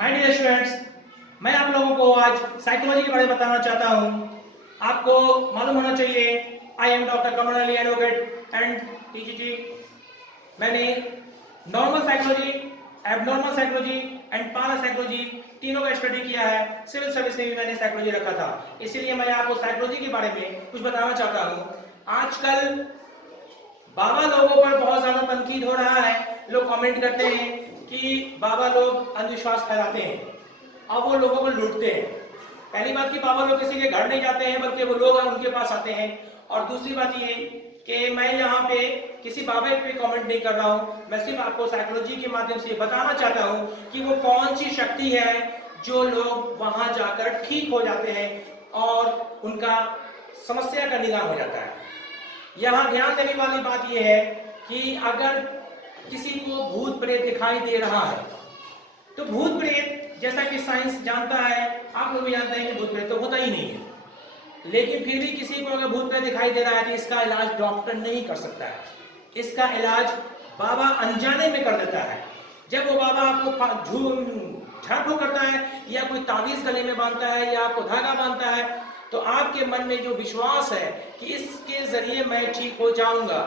My dear students, मैं आप लोगों को आज साइकोलॉजी के बारे में बताना चाहता हूं। आपको मालूम होना चाहिए, I am doctor Kamal Ali advocate and TGT. मैंने normal psychology, abnormal psychology and para psychology तीनों का स्टडी किया है। सिविल सर्विस में भी मैंने साइकोलॉजी रखा था, इसीलिए मैं आपको साइकोलॉजी के बारे में कुछ बताना चाहता हूं। आजकल बाबा लोगों पर बहुत ज्यादा तनकीद हो रहा है। लोग कमेंट करते हैं कि बाबा लोग अंधविश्वास फैलाते हैं और वो लोगों को लूटते हैं। पहली बात कि बाबा लोग किसी के घर नहीं जाते हैं, बल्कि वो लोग उनके पास आते हैं। और दूसरी बात ये कि मैं यहाँ पे किसी बाबा पे कमेंट नहीं कर रहा हूँ, मैं सिर्फ आपको साइकोलॉजी के माध्यम से बताना चाहता हूँ कि वो कौन सी शक्ति है जो लोग वहां जाकर ठीक हो जाते हैं और उनका समस्या का निदान हो जाता है। यहाँ ध्यान देने वाली बात यह है कि अगर किसी को भूत प्रेत दिखाई दे रहा है तो भूत प्रेत, जैसा कि साइंस जानता है, आप लोग भी जानते हैं कि भूत प्रेत तो होता ही नहीं है, लेकिन फिर भी किसी को अगर भूत प्रेत दिखाई दे रहा है तो इसका इलाज डॉक्टर नहीं कर सकता है। इसका इलाज बाबा अनजाने में कर देता है। जब वो बाबा आपको झाड़ फूक करता है या कोई तावीज गले में बांधता है या आपको धागा बांधता है, तो आपके मन में जो विश्वास है कि इसके जरिए मैं ठीक हो जाऊंगा,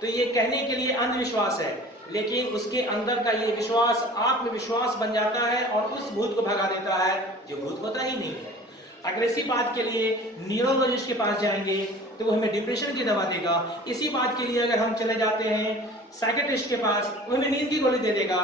तो ये कहने के लिए अंधविश्वास है, लेकिन उसके अंदर का ये विश्वास आत्मविश्वास बन जाता है और उस भूत को भगा देता है जो भूत होता ही नहीं है। अगर इसी बात के लिए न्यूरोलॉजिस्ट के पास जाएंगे तो वो हमें डिप्रेशन की दवा देगा। इसी बात के लिए अगर हम चले जाते हैं साइकेट्रिस्ट के पास, वो हमें नींद की गोली दे देगा,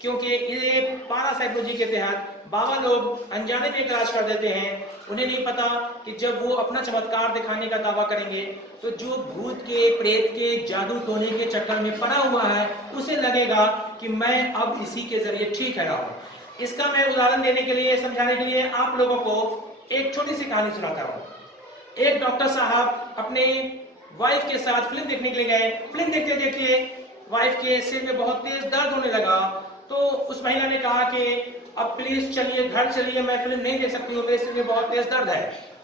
क्योंकि ये पारासाइकोलॉजी के तहत बाबा लोग अनजाने में इलाज कर देते हैं। उन्हें नहीं पता कि जब वो अपना चमत्कार दिखाने का दावा करेंगे तो जो भूत के प्रेत के जादू टोने के चक्कर में पड़ा हुआ है उसे लगेगा कि मैं अब इसी के जरिए ठीक है रहा हूं। इसका मैं उदाहरण देने के लिए, समझाने के लिए आप लोगों को एक छोटी सी कहानी सुनाता हूं। एक डॉक्टर साहब अपने वाइफ के साथ फिल्म देखने के लिए गए। फिल्म देखते देखते वाइफ के सिर में बहुत तेज दर्द होने लगा, तो उस महिला ने कहा कि अब प्लीज चलिए, घर चलिए, मैं फिल्म नहीं देख सकती हूँ, मेरे सिर में बहुत तेज दर्द है।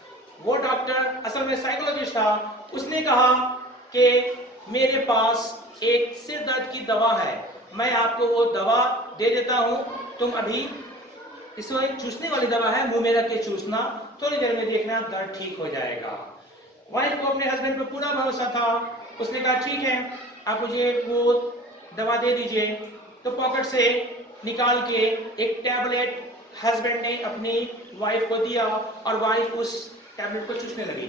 वो डॉक्टर असल में साइकोलॉजिस्ट था। उसने कहा कि मेरे पास एक सिर दर्द की दवा है, मैं आपको वो दवा दे देता हूँ, तुम अभी इसमें चूसने वाली दवा है, मुंह में रख के चूसना, थोड़ी देर में देखना दर्द ठीक हो जाएगा। वाइफ को अपने हस्बैंड पर पूरा भरोसा था। उसने कहा ठीक है, आप मुझे वो दवा दे दीजिए। तो पॉकेट से निकाल के एक टैबलेट हस्बैंड ने अपनी वाइफ को दिया और वाइफ उस टैबलेट को चूसने लगी।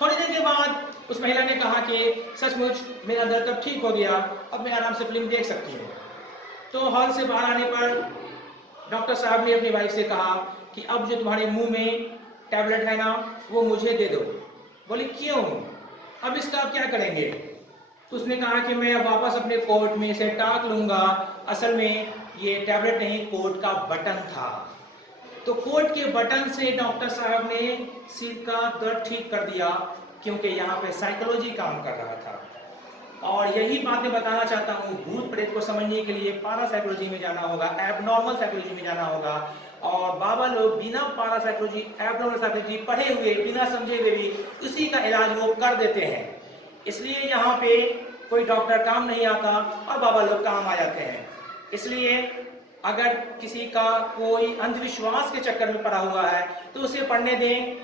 थोड़ी देर के बाद उस महिला ने कहा कि सचमुच मेरा दर्द अब ठीक हो गया, अब मैं आराम से फिल्म देख सकती हूँ। तो हॉल से बाहर आने पर डॉक्टर साहब ने अपनी वाइफ से कहा कि अब जो तुम्हारे मुंह में टैबलेट है ना, वो मुझे दे दो। बोली क्यों, अब इसका आप क्या करेंगे? तो उसने कहा कि मैं अब वापस अपने कोट में इसे टाक लूंगा। असल में ये टैबलेट नहीं, कोट का बटन था। तो कोट के बटन से डॉक्टर साहब ने सिर का दर्द ठीक कर दिया, क्योंकि यहाँ पे साइकोलॉजी काम कर रहा था। और यही बात मैं बताना चाहता हूँ, भूत प्रेत को समझने के लिए पारासाइकोलॉजी में जाना होगा, एबनॉर्मल साइकोलॉजी में जाना होगा। और बाबा लोग बिना पारासाइकोलॉजी, एबनॉर्मल साइकोलॉजी पढ़े हुए, बिना समझे हुए भी उसी का इलाज वो कर देते हैं। इसलिए यहाँ पे कोई डॉक्टर काम नहीं आता और बाबा लोग काम आ जाते हैं। इसलिए अगर किसी का कोई अंधविश्वास के चक्कर में पड़ा हुआ है तो उसे पढ़ने दें।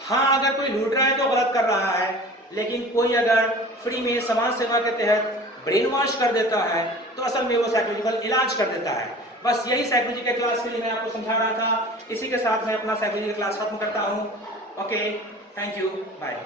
हाँ, अगर कोई लूट रहा है तो गलत कर रहा है, लेकिन कोई अगर फ्री में समाज सेवा के तहत ब्रेन वॉश कर देता है तो असल में वो साइकोलॉजिकल इलाज कर देता है। बस यही साइकोलॉजी के क्लास के लिए मैं आपको समझा रहा था। इसी के साथ मैं अपना साइकोलॉजी का क्लास खत्म करता हूँ। Okay, thank you, bye.